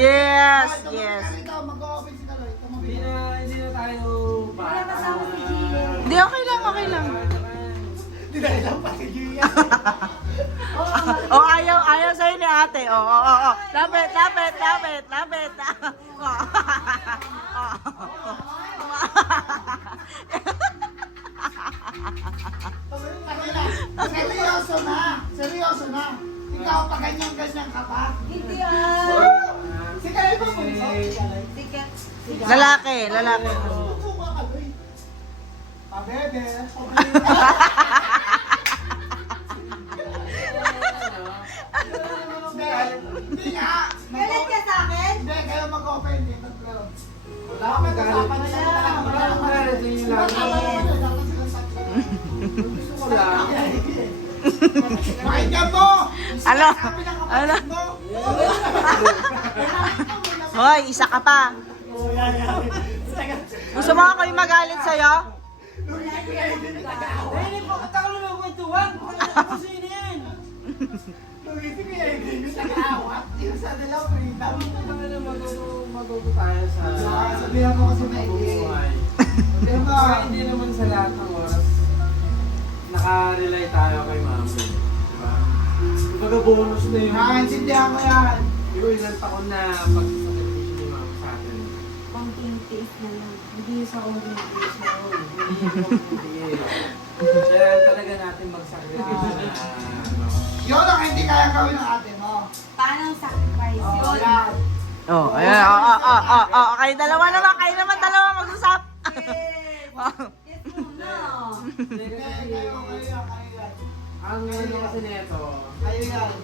Yes, yes. Mag-open si Kaloy. Hindi na tayo Wala kasama si Gian. Hindi, okay lang, okay lang. Hindi na ilang pa si Gia. Oh, ayaw sa'yo ni ate. Oh. Lapit. Seryoso na. Ikaw pa ganyan-ganyan ka pa. Hindi Si Kaloy pa po. Si Kaloy. Sikat. Lalaki. Tutuwa ka, Kaloy. Pabebe. Hindi nga. Galit ka sa akin? Hindi, kayo mag-open din. Tatlo. Wala akong galit. Wala akong galit sa inyo lang. Gusto ko lang. Pakinggan mo! Ano? Hoy, isa ka pa. Gusto mo ako yung magalit sa'yo? Hindi po, kataka lang ang kwentuhan. Kasi yun yan. Yung sa dilaw, freedom. Magugo tayo sa Sabihan mo kasi may buhay. Hindi mo. Hindi naman sa lahat ng oras naka-rely tayo kay mama. Diba? Kumbaga bonus na yun. Nakaintindihan ko yan. Yung ilang taon na pagsasakripisyo ni mama sa atin. Konting taste na lang. Hindi sa konting tiis na yun. Hindi. Kaya talaga natin magsakripisyo na ano. Yun ang hindi kaya gawin ng ate mo. Paano ang sacrifice? Oh, Yun. yan. Oh, ayan. Kayo naman dalawa mag-usap. Yes muna. Hindi kasi Kayo yan. ang ano kasi neto, Kayo yan.